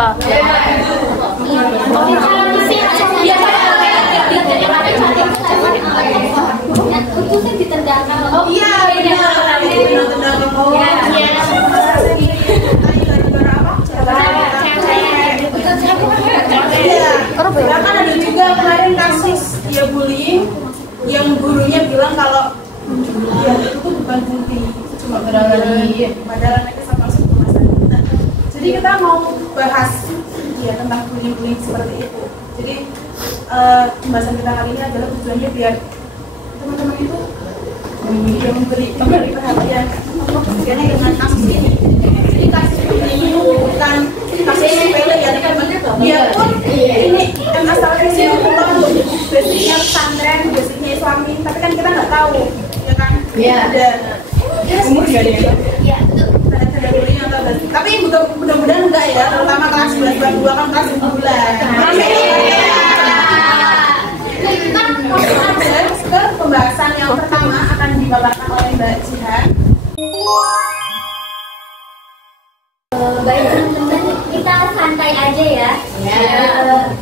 apa? Oh iya, bahkan ada juga kemarin kasus ya bullying yang gurunya bilang kalau ya itu tuh bukan bullying, itu cuma berani, padahal mereka sama masuk pembahasan kita. Jadi kita mau bahas ya tentang bullying seperti itu. Jadi pembahasan kita kali ini adalah tujuannya biar teman-teman itu yang memberi perhatian karena dengan kasus ini. Jadi kasus ini bukan kasus sepele ya teman-teman. Biarpun ini asalnya Singapura, basicnya pesantren, basicnya Islami, tapi kan kita nggak tahu, ya kan? Iya. Ada umur nggak ada ya? Iya. Ada bullying atau ada. Tapi mudah-mudahan enggak ya, terutama kelas 11-12 kan kelas bulan. Ke pembahasan yang pertama akan dibawakan oleh Mbak Jihan. Baik teman-teman, kita santai aja ya.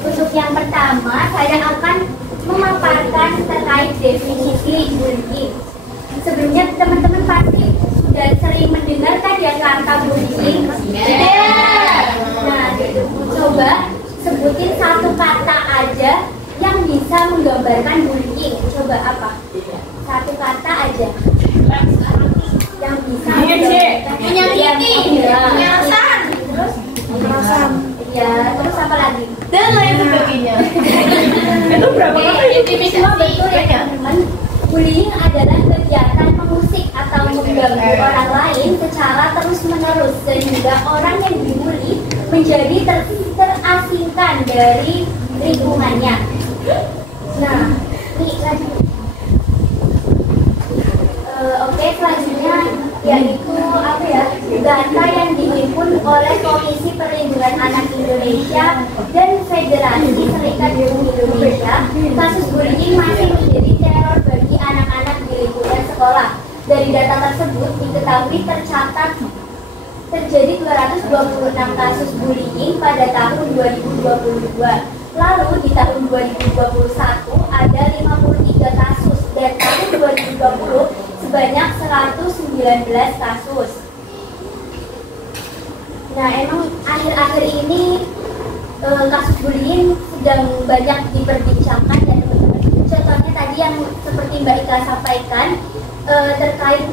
Untuk yang pertama, saya akan memaparkan terkait definisi bullying. Sebelumnya teman-teman pasti sudah sering mendengarkan ya kata bullying. Nah, coba sebutin satu kata aja yang bisa menggambarkan bullying. Coba apa? Satu kata aja yang bisa menyakiti, menyerang, terus ya, terus apa lagi? Dan lain sebagainya. Itu berapa kata? Semua betul ya teman-teman. Bullying adalah kegiatan mengusik atau mengganggu orang lain secara terus-menerus sehingga orang yang dibully menjadi terasingkan dari lingkungannya. Nah, ini lagi. Oke, selanjutnya yaitu apa ya, data yang dihimpun oleh Komisi Perlindungan Anak Indonesia dan Federasi Serikat Guru Indonesia. Kasus bullying masih menjadi teror bagi anak-anak di lingkungan sekolah. Dari data tersebut diketahui tercatat terjadi 226 kasus bullying pada tahun 2022. Lalu di tahun 2021 ada 53 kasus dan tahun 2020 sebanyak 119 kasus. Nah, emang akhir-akhir ini kasus bullying sedang banyak diperbincangkan dan contohnya tadi yang seperti Mbak Ika sampaikan terkait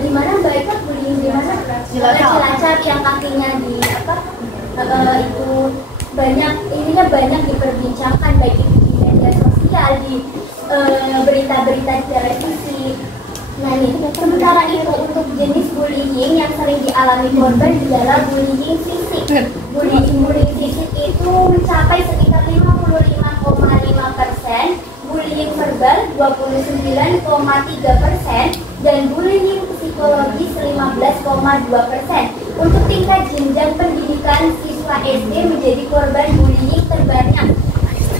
di mana Mbak Ika bullying di mana? Cilacap yang kakinya di apa? Itu banyak diperbincangkan baik itu di media sosial, di berita-berita di televisi. Nah nih, sementara itu untuk jenis bullying yang sering dialami korban adalah bullying fisik. Bullying fisik itu mencapai sekitar 55,5%, bullying verbal 29,3%, dan bullying psikologis 15,2%. Untuk tingkat jenjang pendidikan, siswa SD menjadi korban bullying terbanyak,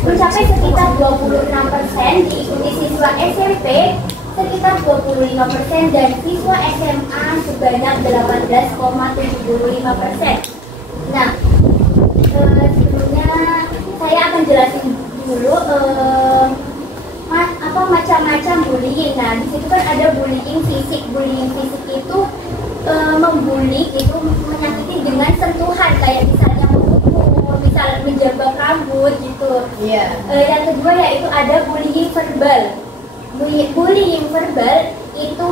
mencapai sekitar 26%, diikuti siswa SMP sekitar 25% dan siswa SMA sebanyak 18,75%. Nah, sebelumnya saya akan jelasin dulu macam-macam bullying. Nah, di situ kan ada bullying fisik. Bullying fisik itu membuli, itu menyakiti dengan sentuhan, kayak misalnya memukul, misal menjambak rambut gitu. Yang kedua yaitu ada bullying verbal. Bullying verbal itu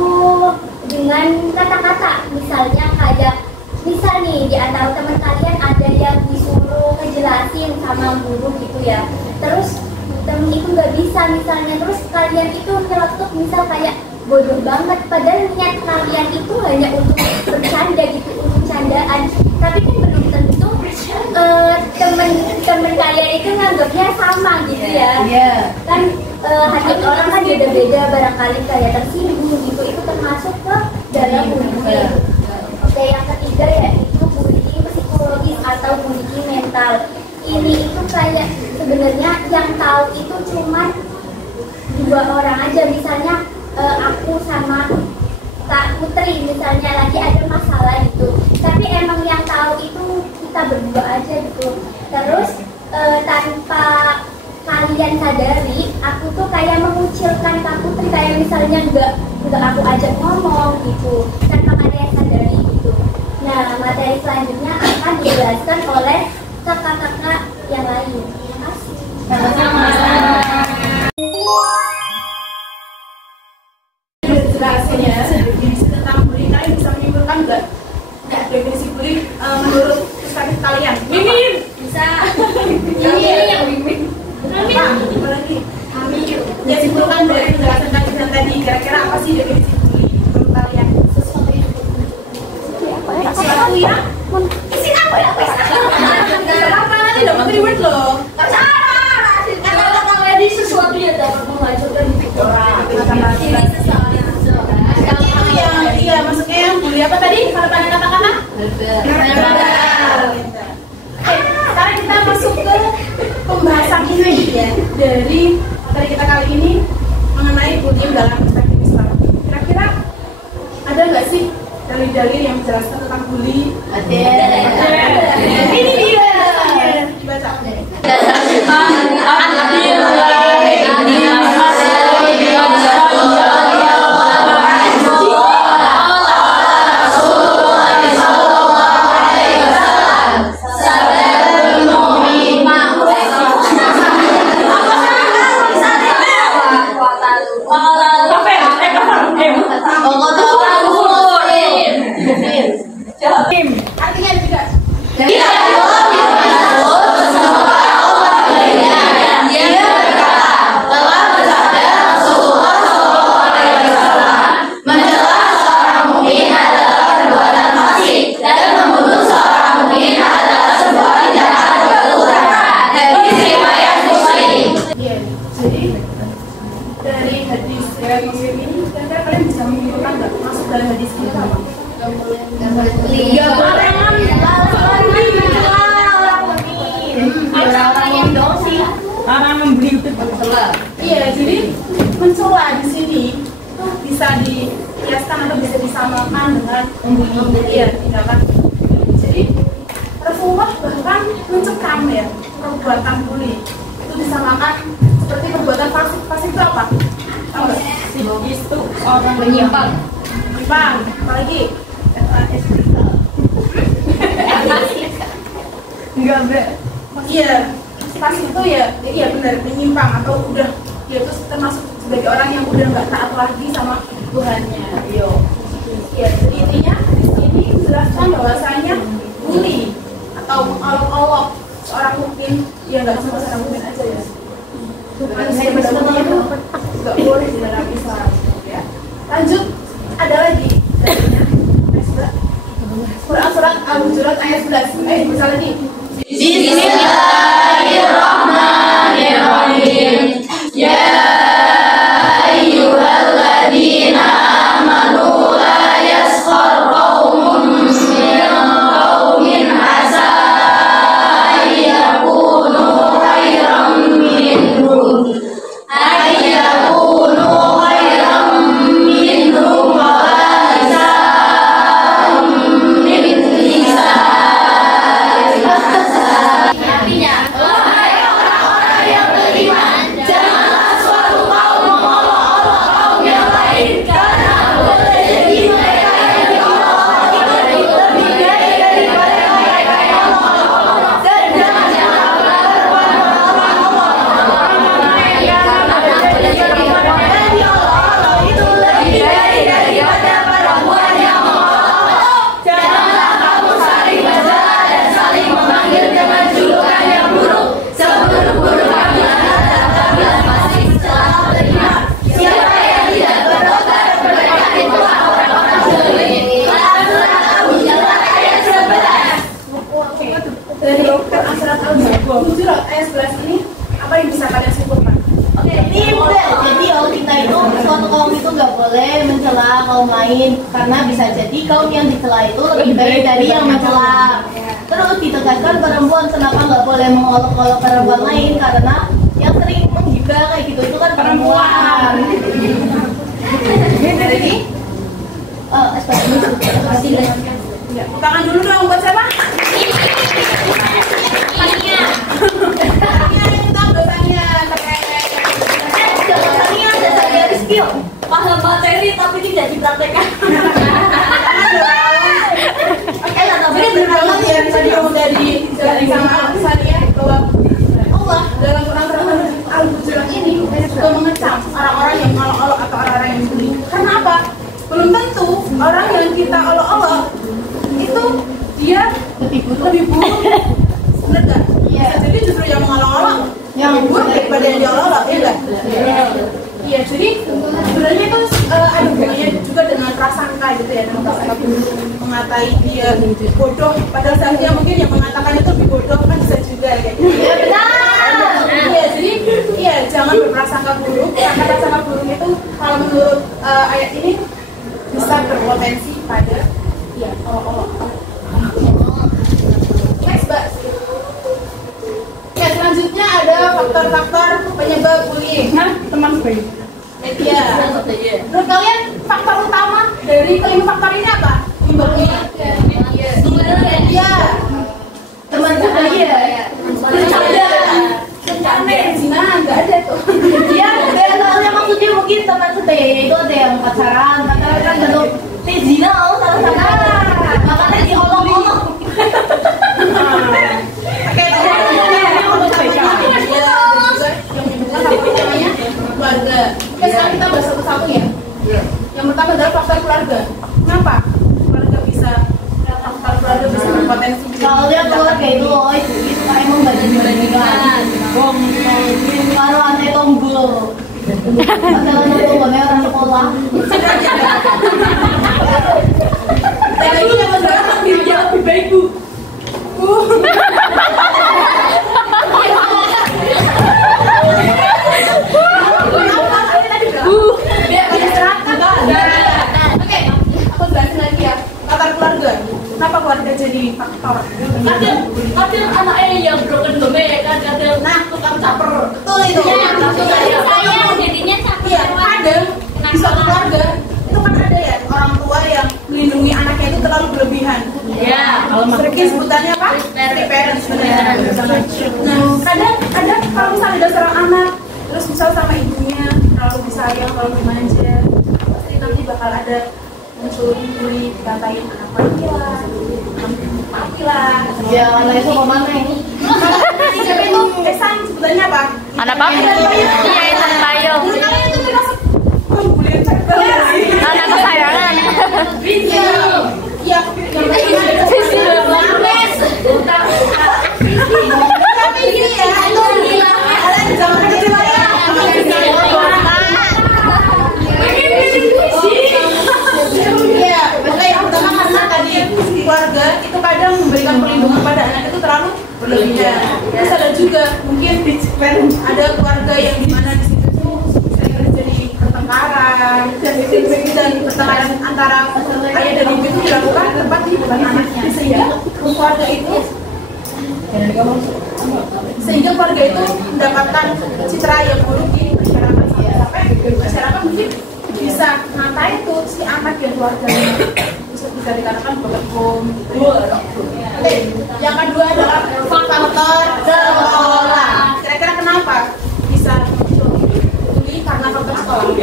dengan kata-kata, misalnya kayak misal nih di antara teman kalian ada yang disuruh ngejelasin sama guru gitu ya, terus temen itu nggak bisa misalnya, terus kalian itu nyeletuk misal kayak bodoh banget, padahal niat kalian itu hanya untuk bercanda gitu, untuk candaan, tapi kan belum tentu temen kalian itu nganggapnya sama gitu ya. Kan hati orang kan beda-beda, barangkali kayak tersinggung gitu, itu termasuk ke dalam bullying. Oke, yang ketiga yaitu bullying psikologis atau bullying mental. Ini itu kayak sebenarnya yang tahu itu cuma 2 orang aja, misalnya aku sama Kak Putri misalnya lagi ada masalah gitu, tapi emang yang tahu itu kita berdua aja gitu. Terus tanpa kalian sadari, aku tuh kayak mengucilkan Kak Putri, kayak misalnya nggak aku ajak ngomong gitu, tanpa kalian sadari gitu. Nah, materi selanjutnya akan dijelaskan oleh kakak-kakak yang lain. Terima kasih. Jelasnya definisi tentang bullying, kalian bisa menyimpulkan nggak definisi bullying menurut perspektif kalian? Mimin Bisa. yang mimin. Apa lagi? Ya, simpulkan dari penjelasan kalian tadi, kira-kira apa sih definisi bullying menurut kalian? Sesuatu yang Isin aku ya, Pak. kenapa nanti dapat reward loh? Kalau jadi sesuatu yang dapat menghancurkan hidup orang. Ini sesuatu Iya, maksudnya yang bully apa tadi? Kalau pada kata-kata? Sekarang kita masuk ke pembahasan ini ya, dari materi kita kali ini mengenai bullying dalam perspektif Islam. Kira-kira ada nggak sih dalil-dalil yang menjelaskan tentang bully? Ada. Ini dia. Dibaca. Artinya juga. Jadi dari hadis dari Muslim ini, kira-kira kalian bisa menyimpulkan nggak masuk dalam hadis ini apa? orang membeli itu Iya, jadi mencela di sini tuh bisa dikiaskan atau bisa disamakan dengan membuli. Iya, tindakan. Jadi Rasulullah bahkan mencekam ya perbuatan bully itu disamakan seperti perbuatan fasik. Fasik itu apa? Tahu nggak? itu orang menyimpang. Menyimpang. Apalagi? Enggak bre. Iya, fasik itu ya, iya benar, menyimpang atau udah dia itu termasuk sebagai orang yang udah nggak taat lagi sama Tuhannya. Yo, iya. Jadi intinya di sini menjelaskan bahwasanya bully atau mengolok-olok seorang mukmin, ya nggak cuma seorang mukmin aja ya. Nggak boleh di dalam Islam. Ya. Lanjut, ada lagi. Quran surat Al-Hujurat ayat 11. Bisa lagi. Bismillahirrahmanirrahim. Ya ayyuhalladzina amanu la yaskhar qaumun min qaumin asa ayyakunu khairan minhum wa nisa'un min nisa'in. Artinya, wahai orang-orang yang beriman, janganlah suatu kaum mengolok-olok kaum yang lain, karena boleh jadi mereka yang diolok itu lebih baik daripada mereka yang mengolok-olok. Dan janganlah perempuan mengolok-olok mereka, karena boleh jadi mereka yang diolok itu lebih baik daripada perempuan yang mengolok-olok. Janganlah kamu saling mencela dan saling memanggil dengan julukan yang buruk. Seburuk-buruk panggilan adalah panggilan fasik setelah beriman. Siapa yang tidak berdosa mereka itu orang-orang zalim. Surat Al-Hujurat ayat 11. Dari Quran surat Al-Hujurat ayat 11 ini apa yang bisa kalian simpulkan? Jadi kalau kita itu suatu kaum itu nggak boleh mencela kaum lain karena bisa jadi kaum yang dicela itu lebih baik dari yang mencela. Terus ditegaskan perempuan kenapa nggak boleh mengolok-olok perempuan lain karena yang sering menggibah kayak gitu itu kan perempuan. Jadi Ya, tangan dulu dong buat siapa? Paham materi tapi tidak dipraktekkan. Oke, tapi kan benar yang tadi kamu dari sama Sania bahwa Allah dalam Quran Al-Hujurat ini juga mengecam orang-orang yang olok-olok atau orang-orang yang bully. Karena apa? Belum tentu orang yang kita olok-olok itu dia lebih buruk. Benar nggak? Iya. Jadi justru yang mengolok-olok yang buruk daripada yang diolok-olok, ya nggak? Iya, jadi sebenarnya itu ada hubungannya juga dengan prasangka gitu ya, dengan prasangka buruk, mengatai dia bodoh, padahal seharusnya mungkin yang mengatakan itu lebih bodoh kan bisa juga kayak gitu. Ya benar. Iya, jadi iya jangan berprasangka buruk, karena prasangka buruk itu kalau menurut ayat ini bisa berpotensi pada ya Allah. Next, Mbak. Ya, selanjutnya ada faktor-faktor penyebab bullying. Nah, teman baik. Media. Menurut kalian faktor utama dari kelima faktor ini apa? Penyebab bullying. Media. Teman bahaya. Bercanda. Zina nggak ada tuh. Ya, soalnya maksudnya mungkin teman setaya itu ada yang pacaran, karena kan bentuk zina salah satu. Makanya diolong-olong. Oke, keluarga. Oke, sekarang kita bahas satu-satu ya. Yang pertama adalah faktor keluarga. Kenapa? Keluarga bisa berpotensi. Soalnya keluarga itu loh, itu kayak membagi-bagikan. Kalau aneh tombol. Padahal tombolnya orang sekolah. Tapi itu yang menjelaskan dirinya lebih baik, Bu. Oke, aku jelasin lagi ya. Latar keluarga. Kenapa keluarga jadi faktor? Kadang anaknya yang broken home, kadang tukang caper. Betul itu. Saya jadinya sampai Iya, kadang di suatu keluarga itu kan ada ya orang tua yang melindungi anaknya itu terlalu berlebihan. Ya, Sering sebutannya apa? Strict parents sebenarnya. Nah, kadang kalau misalnya ada seorang anak terus misal sama ibunya terlalu disayang, terlalu dimanja, pasti nanti bakal ada muncul bully, dikatain anak mati lah. Ya, anak itu kemana ini? Siapa itu? Esan sebutannya apa? Anak apa? Iya, Intan Tayo. Menurut kalian itu termasuk pembuli Anak kesayangan. Iya. Iya. Tapi ini ya, jangan kecil ya. Iya, oke, yang pertama karena tadi keluarga itu kadang memberikan perlindungan pada anak itu terlalu berlebihan. Terus ada juga mungkin ada keluarga yang dimana di situ tuh sering terjadi pertengkaran dan pertengkaran antara ayah dan ibu itu dilakukan tepat di depan anaknya, sehingga keluarga itu mendapatkan citra yang buruk di masyarakat sampai masyarakat mungkin bisa ngatain tuh si anak yang keluarganya bisa dikatakan broken home. Oke, yang kedua adalah faktor sekolah. Kira-kira kenapa bisa muncul bully karena faktor sekolah?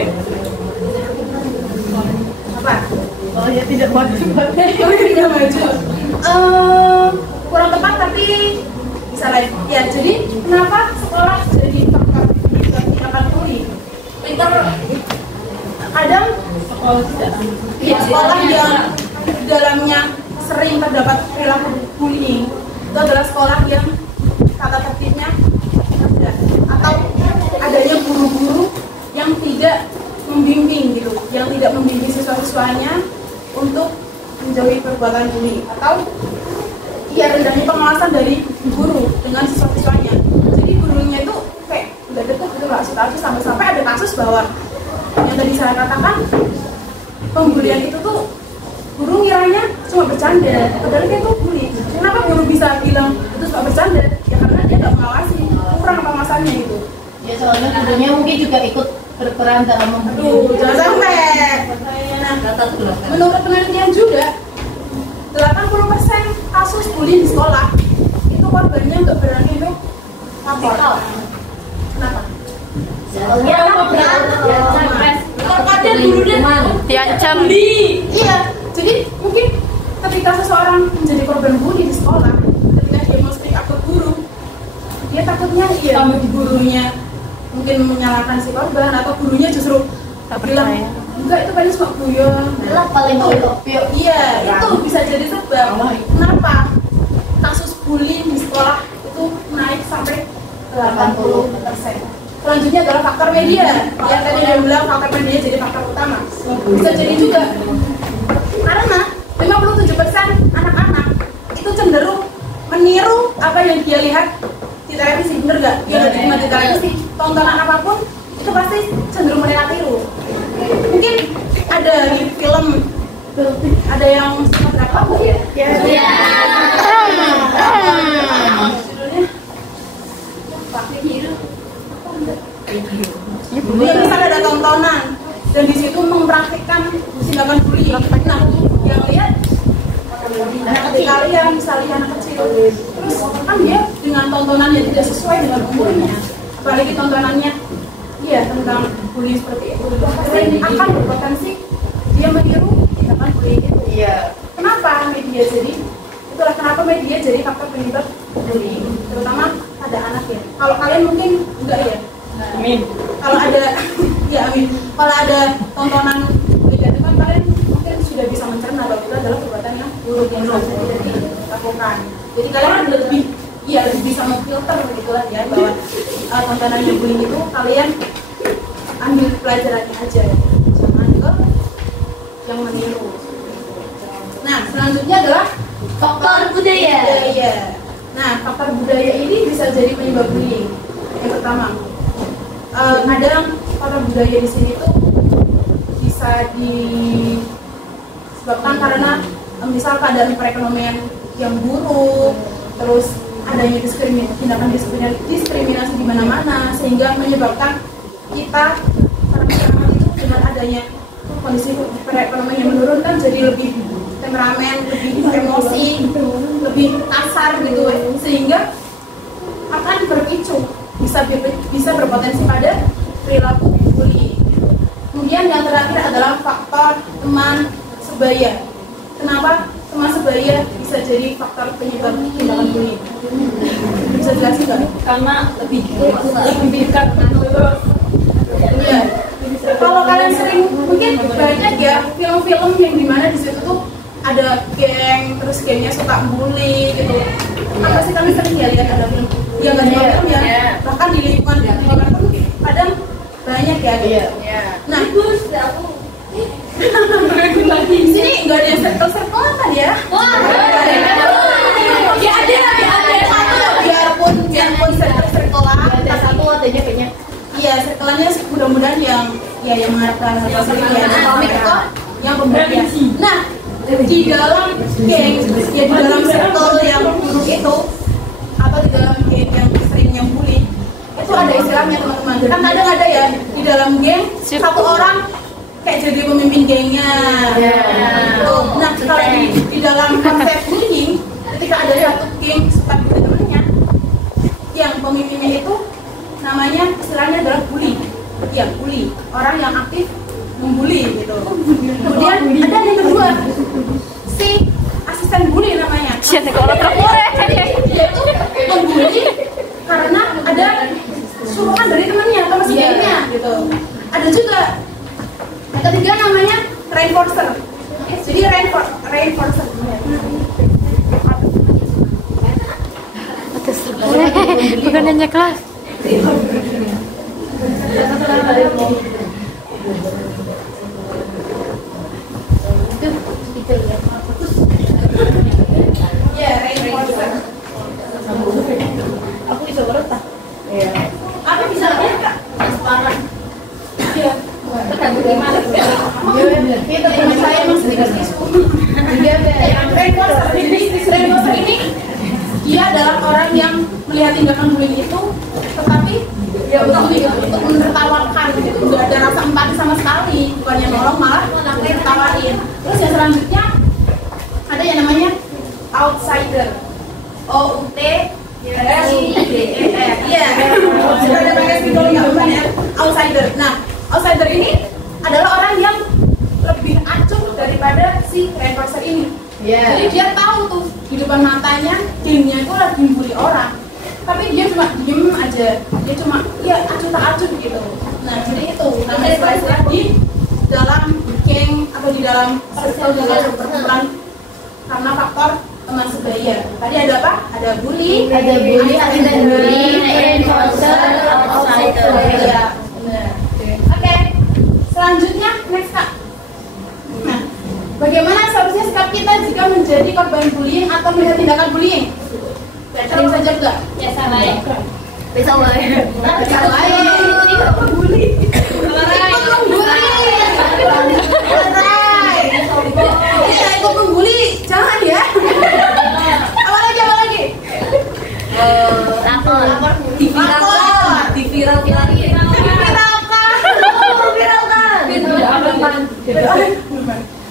Apa? Oh ya, tidak maju. Tidak maju. Kurang tepat tapi bisa lain. Ya, jadi kenapa sekolah jadi faktor tindakan bully? Pinter. Kadang sekolah yang di dalamnya sering terdapat perilaku bullying itu adalah sekolah yang tata tertibnya rendah atau adanya guru-guru yang tidak membimbing gitu, yang tidak membimbing siswa-siswanya untuk menjauhi perbuatan bullying atau ya rendahnya pengawasan dari guru dengan siswa-siswanya. Jadi gurunya itu kayak udah deket gitu lah, sampai ada kasus bahwa yang tadi saya katakan pembulian itu tuh guru ngiranya cuma bercanda, padahal dia tuh bully. Kenapa guru bisa bilang itu cuma bercanda? Ya karena dia nggak mengawasi, kurang pengawasannya gitu. Ya, soalnya gurunya mungkin juga ikut berperan dalam Aduh, jangan sampai. Nah, menurut penelitian juga 80% kasus bullying di sekolah korbannya nggak berani untuk lapor. Kenapa? Terkadang gurunya Diancam. iya, jadi mungkin ketika seseorang menjadi korban bully di sekolah, ketika dia mau speak up ke guru, dia takutnya gurunya mungkin menyalahkan si korban, atau gurunya justru bilang enggak, itu paling cuma guyon. Lah paling Iya, itu bisa jadi sebab kenapa kasus bullying di sekolah itu naik sampai 80%. Selanjutnya adalah faktor media. Yang tadi dia bilang faktor media jadi faktor utama. Bisa jadi juga karena 57% anak-anak itu cenderung meniru apa yang dia lihat di televisi, bener nggak? Dia nggak cuma di televisi, tontonan apapun itu pasti cenderung tiru. Mungkin ada di film ada yang sempat berapa bu ya? Judulnya ya, misalnya ada tontonan dan di situ mempraktikkan tindakan bullying. Nah, yang lihat anak kecil kalian, misalnya anak kecil, terus kan dia dengan tontonan yang tidak sesuai dengan umurnya, apalagi tontonannya tentang bullying seperti itu, akan berpotensi dia meniru tindakan bullying itu. Kenapa media jadi? Itulah kenapa media jadi faktor penyebab bullying, terutama pada anak ya. Kalau kalian mungkin enggak ya. Amin. Kalau ada, ya amin. Kalau ada tontonan negatif kan kalian mungkin sudah bisa mencerna bahwa itu adalah perbuatan yang buruk yang seharusnya tidak dilakukan. Jadi kalian lebih bisa memfilter begitulah ya, bahwa tontonan yang bullying itu kalian ambil pelajarannya aja, jangan ke yang meniru. Nah, selanjutnya adalah faktor budaya. Nah, faktor budaya ini bisa jadi penyebab bullying. Yang pertama, kadang faktor budaya di sini tuh bisa disebabkan karena misal keadaan perekonomian yang buruk, terus adanya tindakan diskriminasi di mana-mana, sehingga menyebabkan kita masyarakat itu dengan adanya kondisi perekonomian yang menurun kan jadi lebih temperamen, lebih emosi, lebih kasar gitu, sehingga akan berpicu, bisa berpotensi pada perilaku bullying. Kemudian yang terakhir adalah faktor teman sebaya. Kenapa teman sebaya bisa jadi faktor penyebab tindakan bullying? Bisa jelasin nggak? Karena lebih dekat dengan Iya. Kalau kalian sering, mungkin banyak ya film-film yang dimana di situ tuh ada geng, terus gengnya suka bully gitu. Apa sih kami sering ya lihat ada film yang nggak cuma film ya, bahkan di lingkungan pun kadang banyak ya. Nah, di sini nggak ada yang circle kan ya? Ya ada satu, biarpun circle-circlean, Satu adanya kayaknya. iya, circle-nya mudah-mudahan yang mengharapkan hal tersebut ya, komik kok yang pembuktian. Nah, di dalam geng, ya di dalam circle yang buruk itu, atau di dalam geng yang sering yang bully, itu ada istilahnya teman-teman. Kan kadang ada ya di dalam geng satu orang kayak jadi pemimpin gengnya. Nah, kalau di dalam konsep bullying, ketika ada satu geng suka bully temannya, yang pemimpinnya itu namanya istilahnya adalah bully. Ya, bully, orang yang aktif membuli gitu. Kemudian ada yang kedua, si asisten bully namanya. Dia itu membuli karena ada suruhan dari temannya atau masih gengnya gitu. Ada juga yang ketiga namanya reinforcer. Jadi reinforcer. Bukan hanya kelas. Ya, reinforcer. Aku bisa berentak. Apa bisa Kak? Transparan. Iya. Itu teman saya masih dikasih isu. Reinforcer ini dia adalah orang yang melihat tindakan bullying itu, tetapi untuk menertawakan gitu, nggak ada rasa empati sama sekali, bukannya nolong malah tertawain. Terus yang selanjutnya ada yang namanya outsider, O U T outsider. Nah, outsider ini adalah orang yang lebih acuh daripada si reinforcer ini. Jadi dia tahu tuh di depan matanya gengnya itu lagi bully orang, tapi dia cuma diem aja, dia cuma ya acuh tak acuh gitu. Nah, jadi itu namanya istilah di dalam geng atau di dalam circle, di dalam perkumpulan karena faktor teman sebaya. Tadi ada apa? Ada bully, ada reinforcer, outsider. Ya, benar. Oke, selanjutnya next Kak. Nah, bagaimana seharusnya sikap kita jika menjadi korban bullying atau melihat tindakan bullying? Sering saja enggak? Biasa baik. Bisa baik. Ikut membuli. Iya, ikut membuli. Jangan ya. Apa lagi? Lapor. Diviralkan.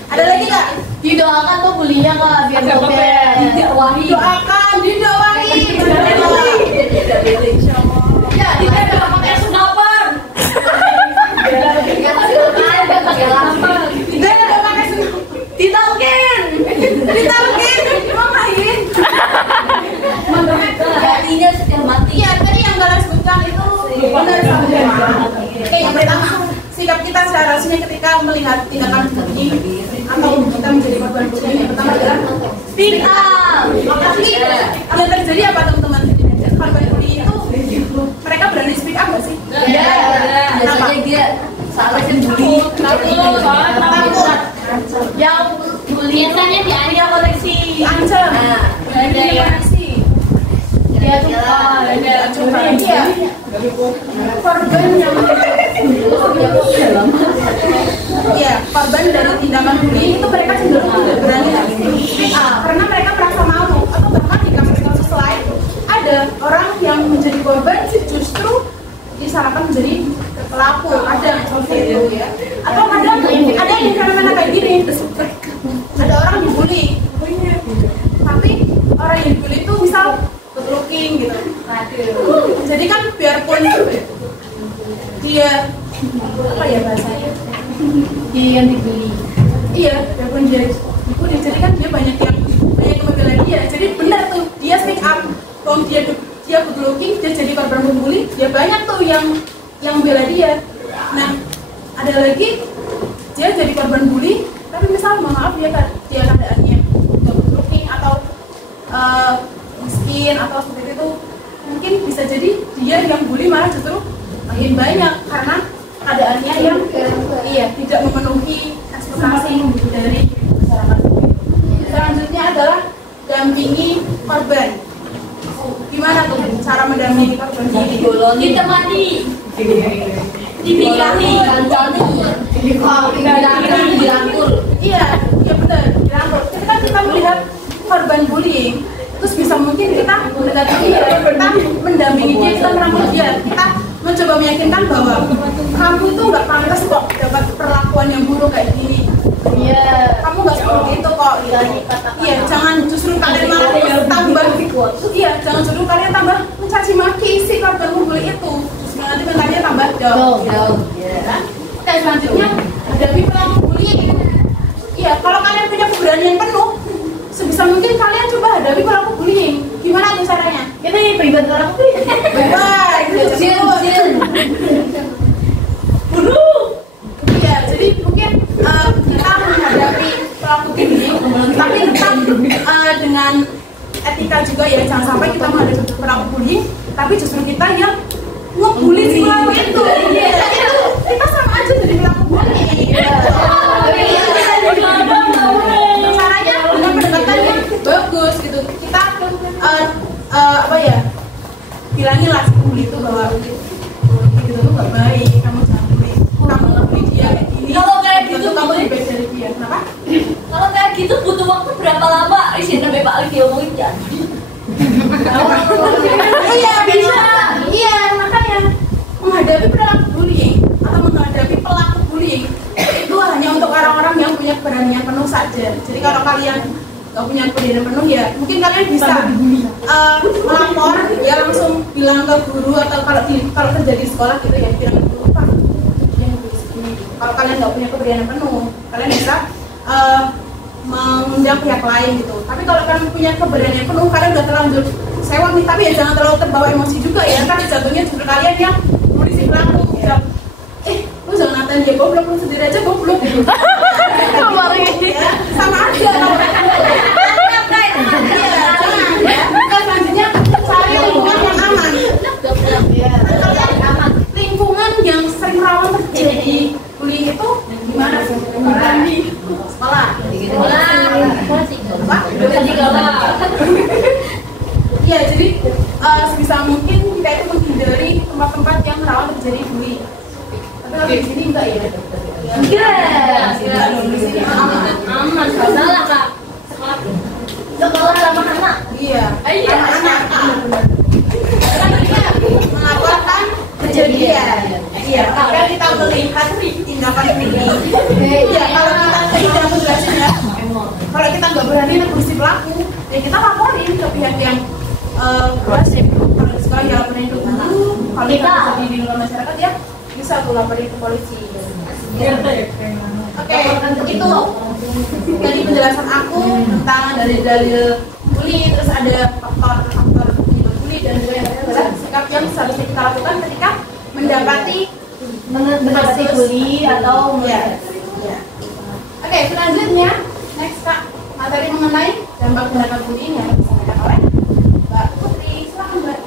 Ada lagi nggak? Didoakan tuh bulinya Kak, biar beres. Didakwahi. Ya, tidak ada pakai senapan. Ditalkin. Ngapain? Jadinya setel mati. Iya, tadi yang kalian sebutkan itu benar sama. Oke, yang pertama, sikap kita seharusnya ketika melihat tindakan bullying atau kita menjadi korban bullying, yang pertama adalah Speak up. Tapi yang terjadi apa teman-teman? Korban bullying itu mereka berani speak up nggak sih? Iya. Biasanya dia salah bully. Takut. Yang bully Biasanya dia koneksi. Diancam. Ada yang sih. dia cuma Iya. Korban yang Iya, korban dari tindakan bullying itu mereka cenderung tidak berani speak up karena mereka merasa malu, atau bahkan di kasus-kasus lain ada orang yang menjadi korban justru disalahkan menjadi pelaku, ada seperti itu ya. Atau ada yang fenomena kayak gini, ada orang dibully, tapi orang yang dibully itu misal good looking gitu. Jadi kan biarpun dia apa ya bahasanya, dia yang dibully. iya, biarpun dia dibully, jadi kan dia banyak yang membela dia. Jadi benar tuh dia speak up. Kalau dia good looking, dia jadi korban membuli, dia banyak tuh yang membela dia. Nah, ada lagi dia jadi korban bully, tapi misal maaf dia keadaannya nggak good looking atau miskin atau seperti itu, mungkin bisa jadi dia yang bully malah justru makin banyak karena keadaannya yang tidak memenuhi ekspektasi dari masyarakat. Selanjutnya adalah dampingi korban. Gimana tuh cara mendampingi korban bully? ditemani, dibimbingi, Dirangkul. Iya benar, dirangkul. Ketika kita melihat korban bullying, terus bisa mungkin kita mendekati dia, kita mendampingi dia, kita merangkul dia, kita mencoba meyakinkan bahwa kamu itu nggak pantas kok dapat perlakuan yang buruk kayak gini. Iya. Kamu nggak seperti itu kok. Iya, jangan justru kalian malah tambah. Iya, jangan justru kalian tambah mencaci maki si korban bully itu. Terus nanti mentalnya tambah down. Ya. Oke, selanjutnya hadapi pelaku bullying. Iya, kalau kalian punya keberanian penuh, sebisa mungkin kalian coba hadapi pelaku bullying. Gimana tuh caranya? Kita ini pribadi orang tuh. Bebas, buru. Iya, jadi mungkin kita menghadapi pelaku bullying, tapi tetap dengan etika juga ya. Jangan sampai kita menghadapi pelaku bullying, tapi justru kita yang ngebully si pelaku itu. Kita sama aja jadi pelaku bullying. Caranya dengan pendekatan yang bagus gitu. Kita bilangin lah si pembuli itu bahwa gitu tuh gak baik, kamu jangan bully, kamu ngebully dia kayak gini. Kalau kayak gitu kamu lebih baik dari dia. Kenapa? Kalau kayak gitu butuh waktu berapa lama? Isin sampai Pak Lagi ngomongin ya. Iya bisa. Iya, makanya menghadapi pelaku bullying atau menghadapi pelaku bullying itu hanya untuk orang-orang yang punya keberanian penuh saja. Jadi kalau kalian nggak punya keberanian penuh ya mungkin kalian bisa melapor ya, langsung bilang ke guru, atau kalau terjadi di sekolah gitu ya bilang ke guru, Pak kalau kalian nggak punya keberanian penuh, kalian bisa mengundang pihak lain gitu. Tapi kalau kalian punya keberanian penuh, kalian udah terlanjur sewot nih, tapi ya jangan terlalu terbawa emosi juga ya, kan jatuhnya justru kalian yang nulis si pelaku gitu. Lu jangan ngatain dia goblok, lu sendiri aja goblok gitu. Ya, sama aja kalau selanjutnya cari lingkungan yang aman. Lingkungan yang sering rawan terjadi bullying itu gimana sih? Sekolah. Iya, jadi sebisa mungkin kita itu menghindari tempat-tempat yang rawan terjadi bullying. Tapi kalau di sini enggak ya? Di sini aman. Salah Kak. Sekolah ramah-anak. Iya. Anak-anak. Melaporkan kejadian. Iya. Kalau kita melihat tindakan ini. Iya. Kalau kita tidak menjelaskan ya. Kalau kita nggak berani menegur si pelaku, ya kita laporin ke pihak yang berwajib. Kalau di sekolah ya laporin ke guru. Kalau kita di lingkungan masyarakat ya bisa tuh laporin ke polisi. Oke, itu dari penjelasan aku tentang dari dalil bully, terus ada faktor-faktor penyebab bully dan juga yang adalah sikap yang seharusnya kita lakukan ketika mendapati bully atau ya. Oke, selanjutnya next Kak, materi mengenai dampak tindakan bullying yang disampaikan oleh Mbak Putri. Silakan Mbak.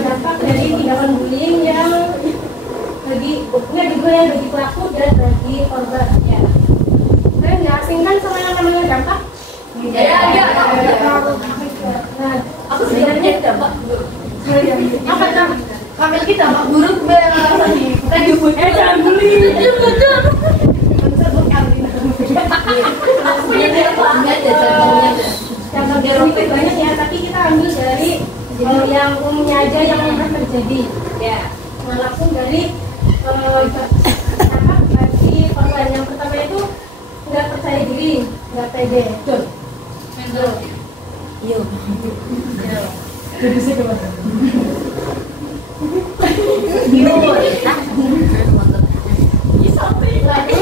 Dampak dari tindakan bullying yang bagi pelaku dan bagi korban ya. Kalian nggak asing kan sama yang namanya dampak? Ya. Nah, aku sebenarnya dampak apa namanya? Kamil kita dampak buruk jangan bullying. Dampak dari itu banyak ya, tapi kita ambil dari yang umumnya aja yang pernah terjadi ya. Nah, langsung dari dampak bagi korban. Yang pertama itu nggak percaya diri, nggak pede. Betul. Iya. Terus yang ada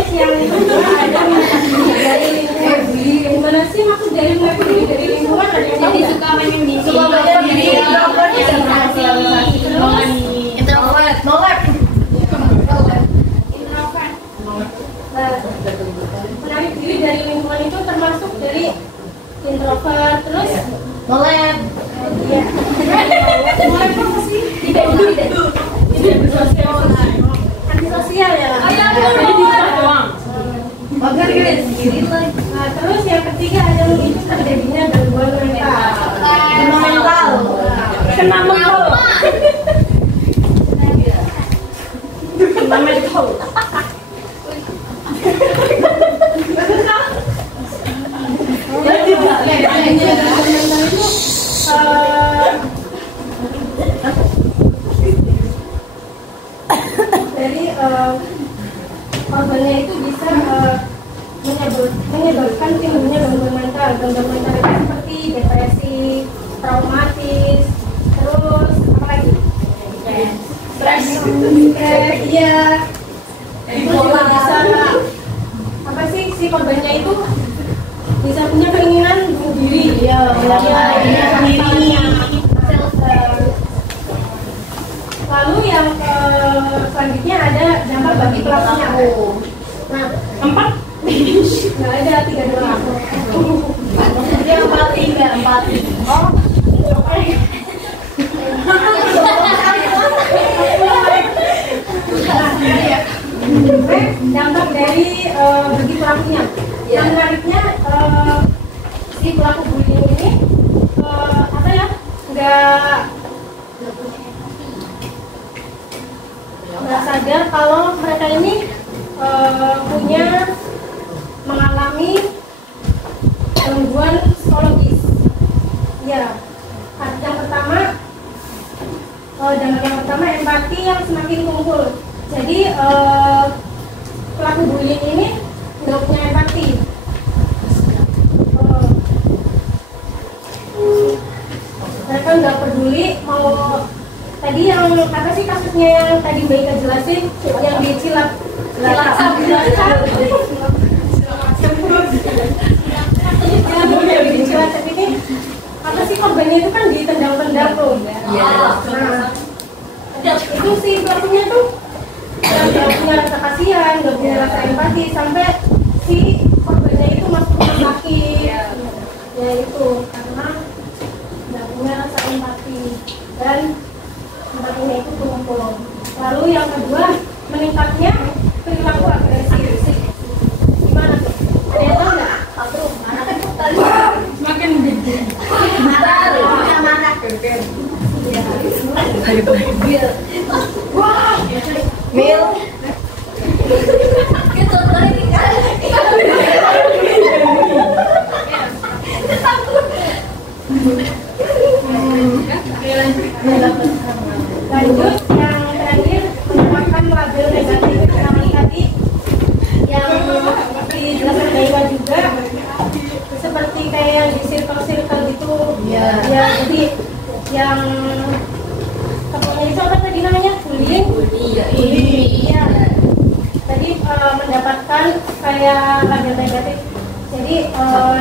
dari lingkungan. Gimana sih maksud dari lingkungan? Ada yang Jadi suka main di sini. Menarik diri dari lingkungan itu termasuk dari introvert, terus nolep. ya mulai apa sih? Tidak antisosial ya. Nah, terus yang ketiga ada memicu terjadinya gangguan mental. Dari korbannya itu bisa menyebabkan timbulnya gangguan mental. Gangguan mental itu seperti depresi, traumatis, terus apa lagi? Stres. Iya. Itu juga bisa apa sih si korbannya itu bisa punya keinginan bunuh diri. Iya, sendiri. Lalu yang selanjutnya ada dampak bagi pelakunya. Nah, 4 nggak ada 3 doang. Dia empat. Oh, dampak dari bagi pelakunya. Yang menariknya si pelaku bullying ini apa ya? Nggak sadar kalau mereka ini mengalami gangguan psikologis. Ya, yang pertama dampak yang pertama empati yang semakin tumpul. Jadi pelaku bullying ini nggak punya empati. Mereka nggak peduli mau tadi yang yang apa sih kasusnya yang tadi Mbak Ika jelasin yang di Cilacap ini apa sih korbannya itu kan ditendang-tendang tuh. Nah, itu si pelakunya tuh nggak punya rasa kasihan, nggak punya rasa empati sampai si korbannya itu masuk rumah sakit. Ya itu karena nggak punya rasa empati dan empatinya itu kurang. Lalu yang kedua meningkatnya perilaku agresif. Gimana tuh? Ada yang tahu nggak? Semakin gede. Mil. Lanjut yang terakhir menempatkan label negatif yang tadi yang dijelaskan Dewa juga seperti kayak yang di circle itu ya jadi yang kepunya itu apa tadi namanya bullying iya tadi mendapatkan kayak label negatif jadi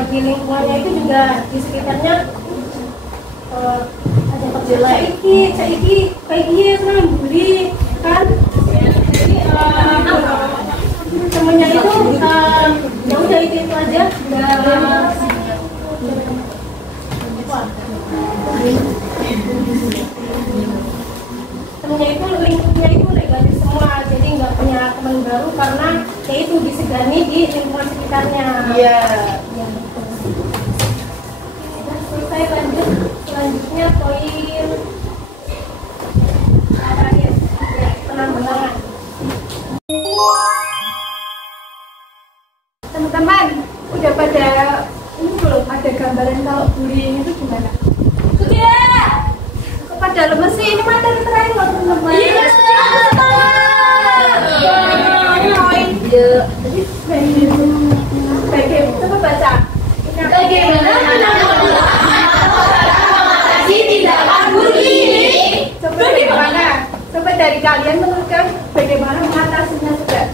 di lingkungannya itu juga di sekitarnya ada kayak dia kan bully kan jadi semuanya itu ya udah itu aja temennya itu lingkupnya itu negatif semua jadi nggak punya teman baru karena ya itu disegani di lingkungan sekitarnya. Iya. Selesai lanjut selanjutnya poin terakhir ya, penambahan. Teman-teman, udah pada ini belum ada gambaran kalau bullying itu gimana? Sudah. Kepada lemes sih ini materi terakhir loh teman-teman. Iya. Coba baca. Bagaimana mengatasi tindakan bullying? Coba dari kalian menurutkan bagaimana mengatasinya juga?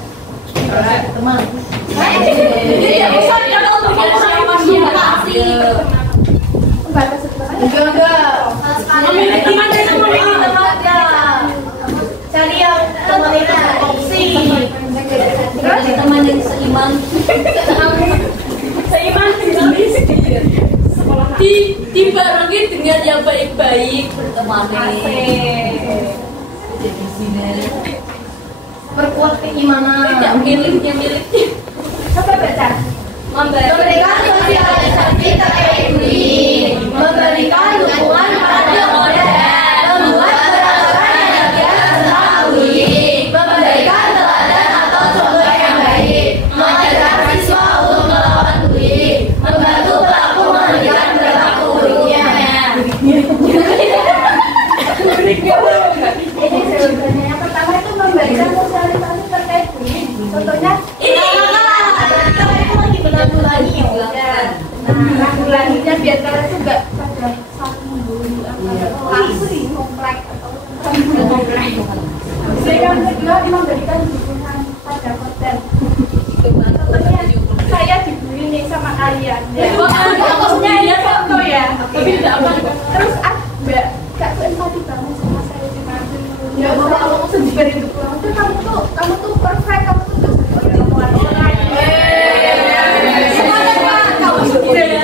Teman. Cari yang teman itu opsi. Teman yang seiman. Dibarengi dengan yang baik-baik berteman. Perkuat keimanan. Tidak miliknya. Coba baca. Memberikan sosialisasi terkait bullying, memberikan dukungan pada model, membuat peraturan yang jelas tentang bullying, memberikan teladan atau contoh yang baik, mengajarkan siswa untuk melawan bullying, membantu pelaku menghentikan perilaku buruknya. Ini sebenarnya yang pertama itu memberikan sosialisasi terkait bullying. Contohnya menanggulanginya biar kalian tuh gak pada saling membuli komplek atau komplek. Yang kedua memberikan dukungan pada konten. Contohnya saya dibully nih sama kalian. Contohnya ya contoh ya. Terus mbak gak empati banget sama saya di nanti. Ya bapak kamu tuh juga didukung. Kamu tuh perfect, kamu tuh omongan orang.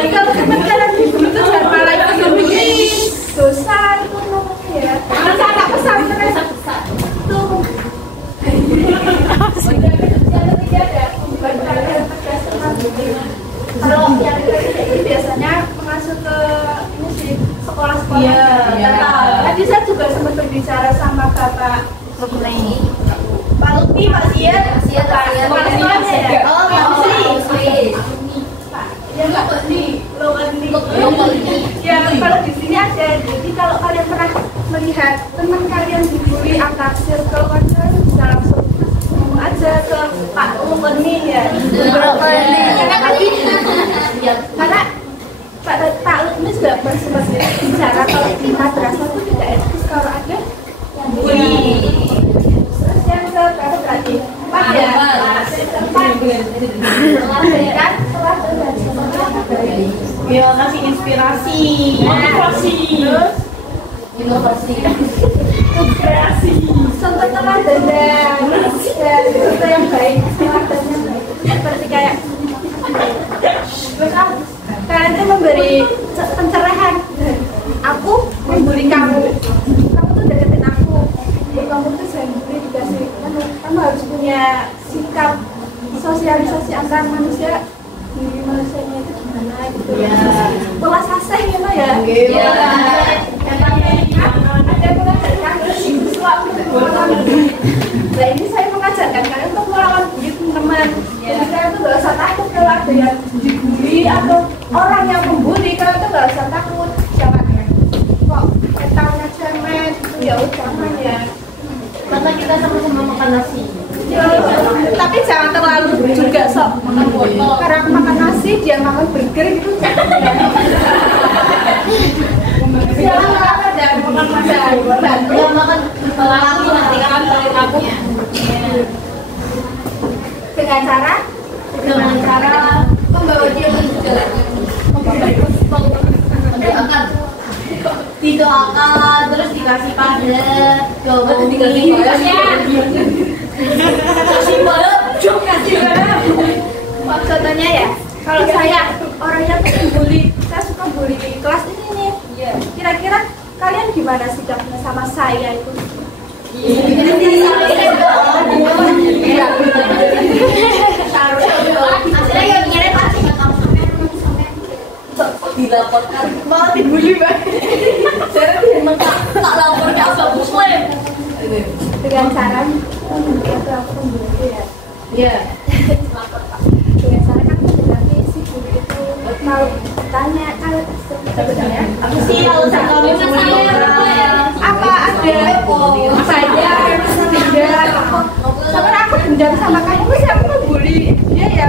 Kalau kebetulan dulu tuh sama lagi bikin dosa itu namanya ya. Masa anak pesantren tuh. Yang ketiga ada pembukaan tegas tentang bullying. Kalau yang ketiga ini biasanya masuk ke ini sih sekolah-sekolah. Iya. Tadi saya juga sempat berbicara sama Bapak Lukni. Pak Lukni, Pak Sian, ya. Oh, Masih. Ya enggak nih, ya kalau di sini ada. Jadi kalau kalian pernah melihat teman kalian dibully antar circle kan kalian bisa langsung ngomong aja ke Pak Lukni ya. Karena Pak Lukni juga sempat bicara kalau di madrasah itu tidak etis kalau ada yang bully. Terus yang keberapa berarti? 4 ya? Memberikan telah berbagi. Ya, kasih inspirasi. Motivasi. Terus Inovasi. kreasi. Contoh teladan dan contoh yang baik teladannya seperti kayak terus kalian tuh memberi pencerahan. Aku membuli kamu tuh deketin aku. Kamu tuh jangan bully, dikasih kamu harus punya sikap sosialisasi antar manusia. Diri manusianya itu gimana gitu ya. Pola saseh gitu ya. Iya. Ada mengajarkan suatu nah ini saya mengajarkan kalian untuk melawan bully teman-teman. Jadi kalian tuh gak usah takut kalau ada yang dibully atau orang yang membuli, kalian tuh gak usah takut. Jangan kok ketawanya cemen itu ya jangan ya. Karena kita sama-sama makan nasi. Ya, tapi jangan terlalu juga sok makan botol. Karena aku makan nasi, dia makan burger gitu. Jangan makan dan makan makan. Dia makan lagi nanti kan aku. Dengan cara Membawa dia menuju jalan. Didoakan, terus dikasih pada jawaban Dikasih contohnya ya, kalau saya orangnya pengen bully, saya suka bully kelas ini nih. Kira-kira kalian gimana sikapnya sama saya itu? Akhirnya yang nyeret pasti nggak kamu Dilaporkan. malah dibully banget. Tak lapor ke asal muslim. Dengan cara aku membuli ya. Iya. Dengan cara kan nanti si bully itu mau tanya kalau sebenarnya Apa sih alasan kamu bully orang? apa ada saya tidak karena aku dendam sama kamu sih aku membuli dia ya.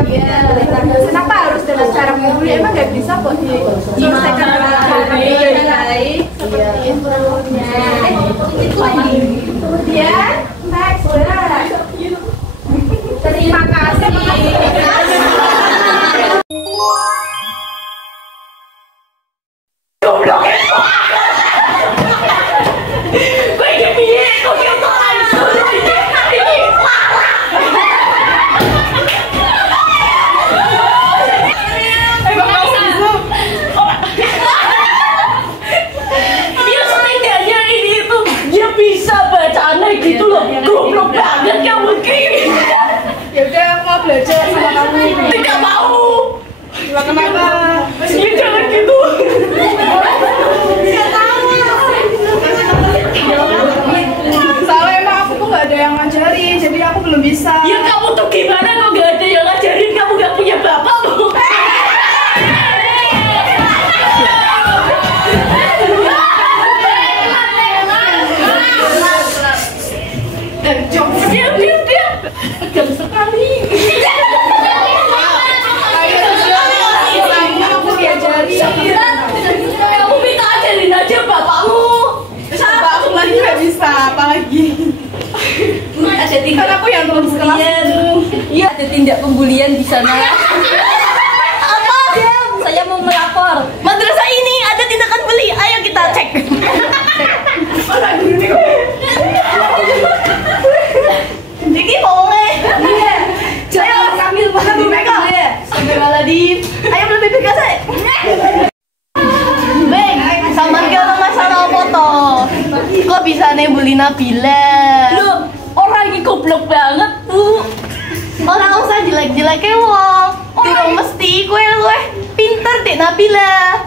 Kenapa harus dengan cara membuli? Emang nggak bisa kok diselesaikan dengan cara yang baik seperti itu. Kemudian next terima kasih. Dia setidaknya ini itu dia bisa bacaannya gitu loh. Goblok banget kamu gini. Ya udah aku mau belajar sama kamu. Tidak mau. Kenapa? Ya jangan gitu. Soalnya emang aku tuh nggak ada yang ngajari, jadi aku belum bisa. Ya kamu tuh gimana kok gak ada yang ngajarin, kamu gak punya bapak tuh. Dia tegang sekali. Aku diajari. Kamu minta ajarin aja bapakmu. Coba aku lagi nggak bisa, apalagi. Ada tindak Kan aku yang turun sekelas. Iya, ada tindak pembulian di sana. Apa? Saya mau melapor. Madrasah ini ada tindakan bully. Ayo kita cek. Mana gini? Diki boleh. Iya. Jangan sambil makan di mereka. Astagfirullahaladzim. Ayo beli BPK saya. Beng, sama kita masalah foto. Kok bisa nih bully Nabila? Loh, orang ini goblok banget, Bu. Orang usah jelek-jeleknya wong. Tidak mesti kue pinter dek Nabila.